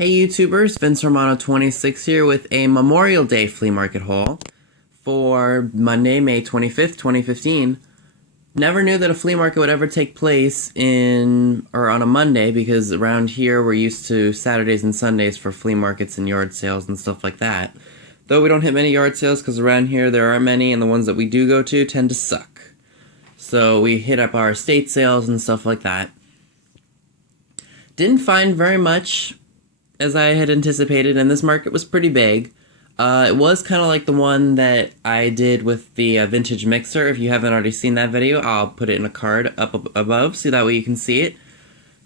Hey YouTubers, Vince Romano 26 here with a Memorial Day flea market haul for Monday, May 25th, 2015. Never knew that a flea market would ever take place on a Monday, because around here we're used to Saturdays and Sundays for flea markets and yard sales and stuff like that. Though we don't hit many yard sales because around here there are many, and the ones that we do go to tend to suck. So we hit up our estate sales and stuff like that. Didn't find very much as I had anticipated, and this market was pretty big. It was kind of like the one that I did with the vintage mixer. If you haven't already seen that video, I'll put it in a card up above so that way you can see it.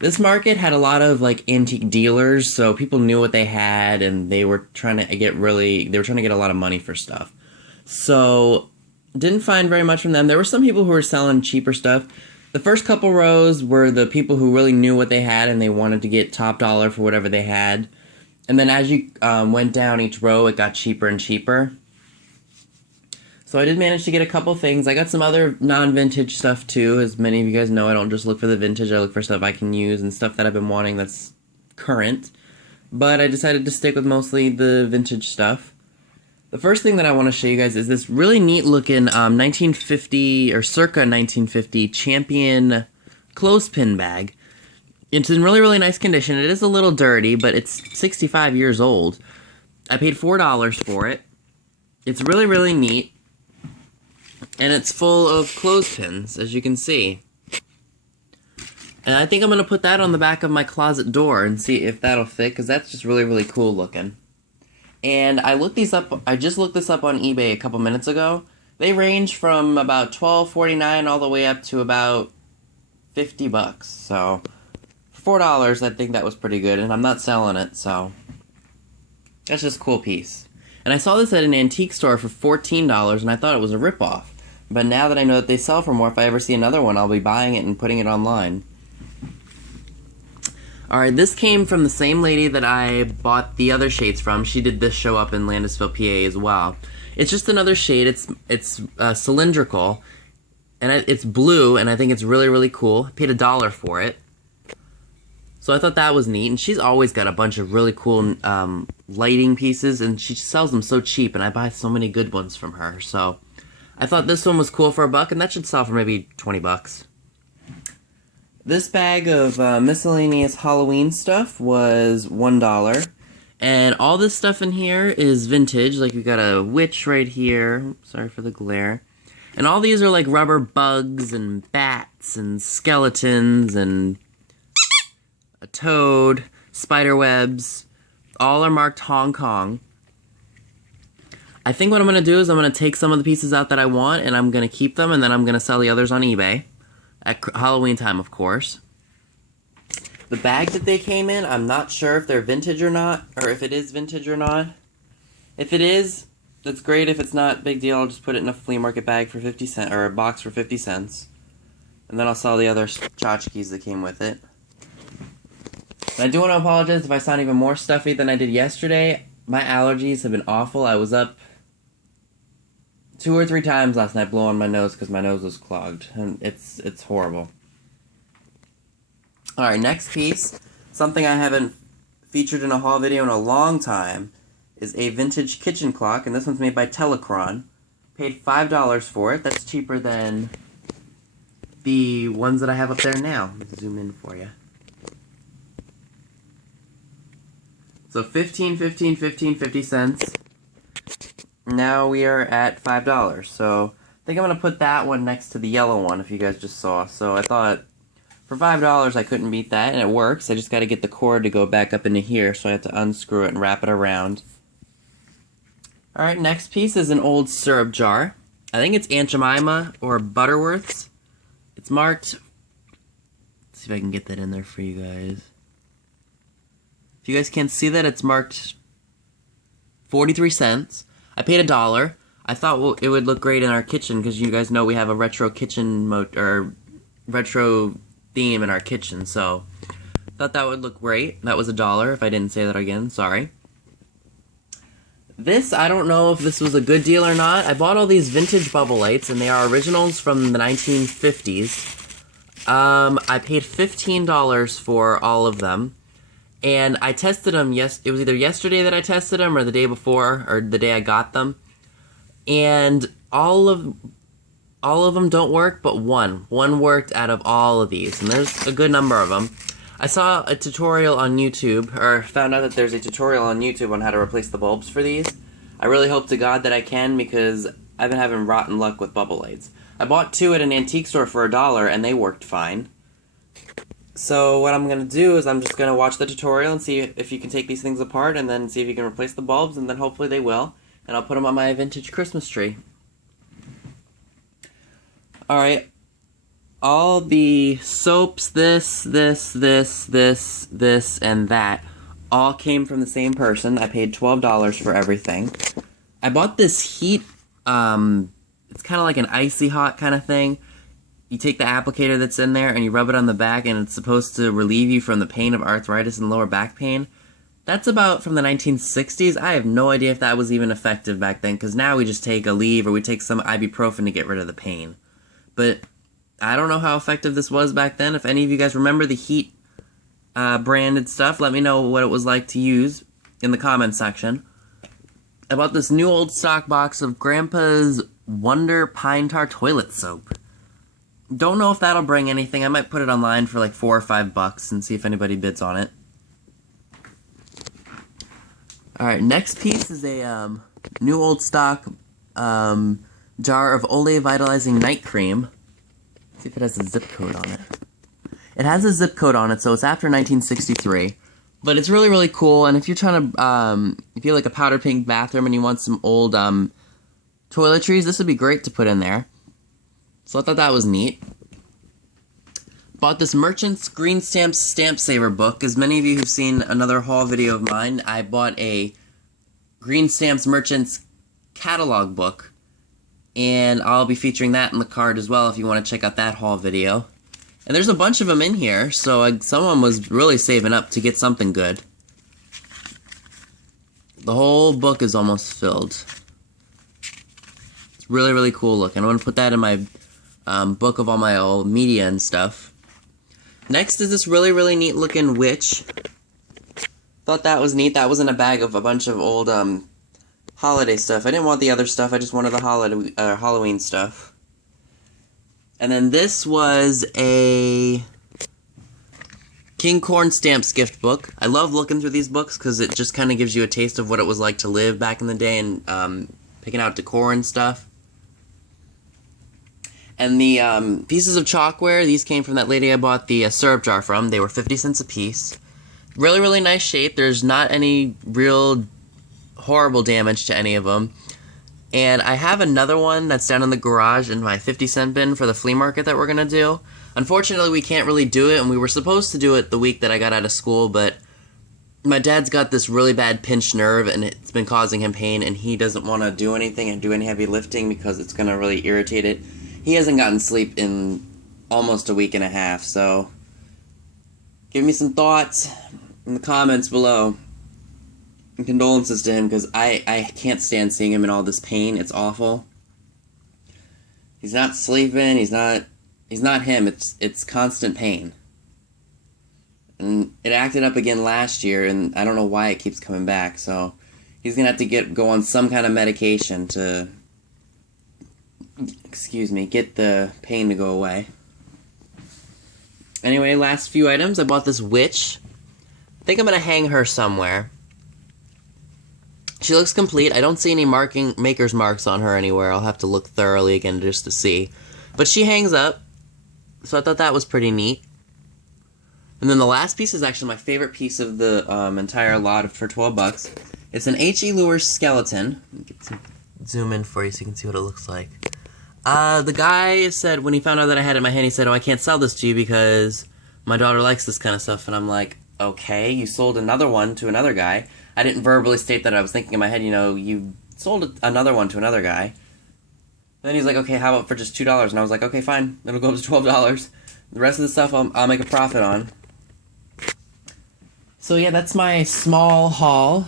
This market had a lot of like antique dealers, so people knew what they had, and they were trying to get a lot of money for stuff. So didn't find very much from them. There were some people who were selling cheaper stuff. The first couple rows were the people who really knew what they had and they wanted to get top dollar for whatever they had. And then as you went down each row, it got cheaper and cheaper. So I did manage to get a couple things. I got some other non-vintage stuff too. As many of you guys know, I don't just look for the vintage. I look for stuff I can use and stuff that I've been wanting that's current. But I decided to stick with mostly the vintage stuff. The first thing that I want to show you guys is this really neat looking 1950 or circa 1950 Champion clothespin bag. It's in really, really nice condition. It is a little dirty, but it's 65 years old. I paid $4 for it. It's really, really neat. And it's full of clothespins, as you can see. And I think I'm going to put that on the back of my closet door and see if that'll fit, because that's just really, really cool looking. And I just looked this up on eBay a couple minutes ago. They range from about $12.49 all the way up to about $50. So for $4, I think that was pretty good, and I'm not selling it, so that's just a cool piece. And I saw this at an antique store for $14, and I thought it was a ripoff. But now that I know that they sell for more, if I ever see another one, I'll be buying it and putting it online. Alright, this came from the same lady that I bought the other shades from. She did this show up in Landisville, PA as well. It's just another shade. It's cylindrical, and it's blue, and I think it's really, really cool. I paid $1 for it. So I thought that was neat, and she's always got a bunch of really cool lighting pieces, and she sells them so cheap, and I buy so many good ones from her. So I thought this one was cool for $1, and that should sell for maybe 20 bucks. This bag of miscellaneous Halloween stuff was $1, and all this stuff in here is vintage. Like, we got a witch right here, sorry for the glare, and all these are like rubber bugs and bats and skeletons and a toad, spider webs. All are marked Hong Kong. I think what I'm going to do is I'm going to take some of the pieces out that I want, and I'm going to keep them, and then I'm going to sell the others on eBay. At Halloween time, of course. The bag that they came in, I'm not sure if they're vintage or not, or if it is vintage or not. If it is, that's great. If it's not, big deal. I'll just put it in a flea market bag for 50 cents, or a box for 50 cents. And then I'll sell the other tchotchkes that came with it. And I do want to apologize if I sound even more stuffy than I did yesterday. My allergies have been awful. I was up 2 or 3 times last night blowing my nose because my nose was clogged, and it's horrible. Alright, next piece, something I haven't featured in a haul video in a long time, is a vintage kitchen clock, and this one's made by Telechron. Paid $5 for it. That's cheaper than the ones that I have up there now. Let me zoom in for you. So 50 cents. Now we are at $5, so I think I'm going to put that one next to the yellow one, if you guys just saw. So I thought, for $5 I couldn't beat that, and it works. I just got to get the cord to go back up into here, so I have to unscrew it and wrap it around. Alright, next piece is an old syrup jar. I think it's Aunt Jemima or Butterworth's. It's marked, let's see if I can get that in there for you guys. If you guys can't see that, it's marked 43 cents. I paid $1. I thought it would look great in our kitchen, because you guys know we have a retro kitchen retro theme in our kitchen, so I thought that would look great. That was $1, if I didn't say that again, sorry. This, I don't know if this was a good deal or not. I bought all these vintage bubble lights, and they are originals from the 1950s. I paid $15 for all of them, And I tested them, it was either yesterday that I tested them or the day before, or the day I got them. And all of them don't work, but one worked out of all of these, and there's a good number of them. I saw a tutorial on YouTube, or found out that there's a tutorial on YouTube on how to replace the bulbs for these. I really hope to God that I can, because I've been having rotten luck with bubble lights. I bought 2 at an antique store for $1, and they worked fine. So what I'm going to do is I'm just going to watch the tutorial and see if you can take these things apart, and then see if you can replace the bulbs, and then hopefully they will, and I'll put them on my vintage Christmas tree. Alright, all the soaps, this, and that, all came from the same person. I paid $12 for everything. I bought this heat, it's kind of like an icy hot kind of thing. You take the applicator that's in there and you rub it on the back, and it's supposed to relieve you from the pain of arthritis and lower back pain. That's about from the 1960s. I have no idea if that was even effective back then, because now we just take a leave or we take some ibuprofen to get rid of the pain. But I don't know how effective this was back then. If any of you guys remember the heat branded stuff, let me know what it was like to use in the comments section. I bought this new old stock box of Grandpa's Wonder Pine Tar Toilet Soap. Don't know if that'll bring anything. I might put it online for like $4 or $5 and see if anybody bids on it. Alright, next piece is a new old stock jar of Olay Vitalizing Night Cream. Let's see if it has a zip code on it. It has a zip code on it, so it's after 1963. But it's really, really cool, and if you're trying to, if you like a powder pink bathroom and you want some old toiletries, this would be great to put in there. So I thought that was neat. Bought this Merchant's Green Stamps Stamp Saver book. As many of you who've seen another haul video of mine, I bought a Green Stamps Merchant's catalog book, and I'll be featuring that in the card as well if you want to check out that haul video. And there's a bunch of them in here, so someone was really saving up to get something good. The whole book is almost filled. It's really, really cool looking. I'm going to put that in my book of all my old media and stuff. Next is this really, really neat looking witch. Thought that was neat. That was in a bag of a bunch of old holiday stuff. I didn't want the other stuff. I just wanted the Halloween stuff. And then this was a King Corn Stamps gift book. I love looking through these books because it just kind of gives you a taste of what it was like to live back in the day, and picking out decor and stuff. And the pieces of chalkware, these came from that lady I bought the syrup jar from. They were 50 cents a piece. Really, really nice shape. There's not any real horrible damage to any of them. And I have another one that's down in the garage in my 50-cent bin for the flea market that we're going to do. Unfortunately, we can't really do it, and we were supposed to do it the week that I got out of school, but my dad's got this really bad pinched nerve, and it's been causing him pain, and he doesn't want to do anything and do any heavy lifting because it's going to really irritate it. He hasn't gotten sleep in almost a week and a half, so give me some thoughts in the comments below. And condolences to him, because I can't stand seeing him in all this pain. It's awful. He's not sleeping, he's not him, it's constant pain. And it acted up again last year, and I don't know why it keeps coming back, so he's gonna have to go on some kind of medication to, get the pain to go away. Anyway, last few items. I bought this witch. I think I'm gonna hang her somewhere. She looks complete. I don't see any maker's marks on her anywhere. I'll have to look thoroughly again just to see. But she hangs up, so I thought that was pretty neat. And then the last piece is actually my favorite piece of the entire lot for $12. It's an H.E. Lewis skeleton. Zoom in for you so you can see what it looks like. The guy said, when he found out that I had it in my hand, he said, "Oh, I can't sell this to you because my daughter likes this kind of stuff." And I'm like, okay, you sold another one to another guy. I didn't verbally state that. I was thinking in my head, you sold another one to another guy. And then he's like, okay, how about for just $2? And I was like, okay, fine. It'll go up to $12. The rest of the stuff I'll make a profit on. So yeah, that's my small haul.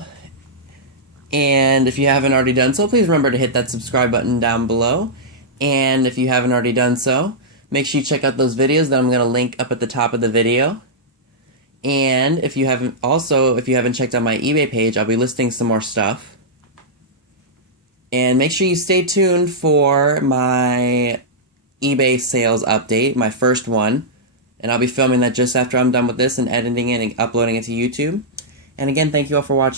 And if you haven't already done so, please remember to hit that subscribe button down below. And if you haven't already done so, make sure you check out those videos that I'm going to link up at the top of the video. And if you haven't checked out my eBay page, I'll be listing some more stuff. And make sure you stay tuned for my eBay sales update, my first one. And I'll be filming that just after I'm done with this and editing it and uploading it to YouTube. And again, thank you all for watching.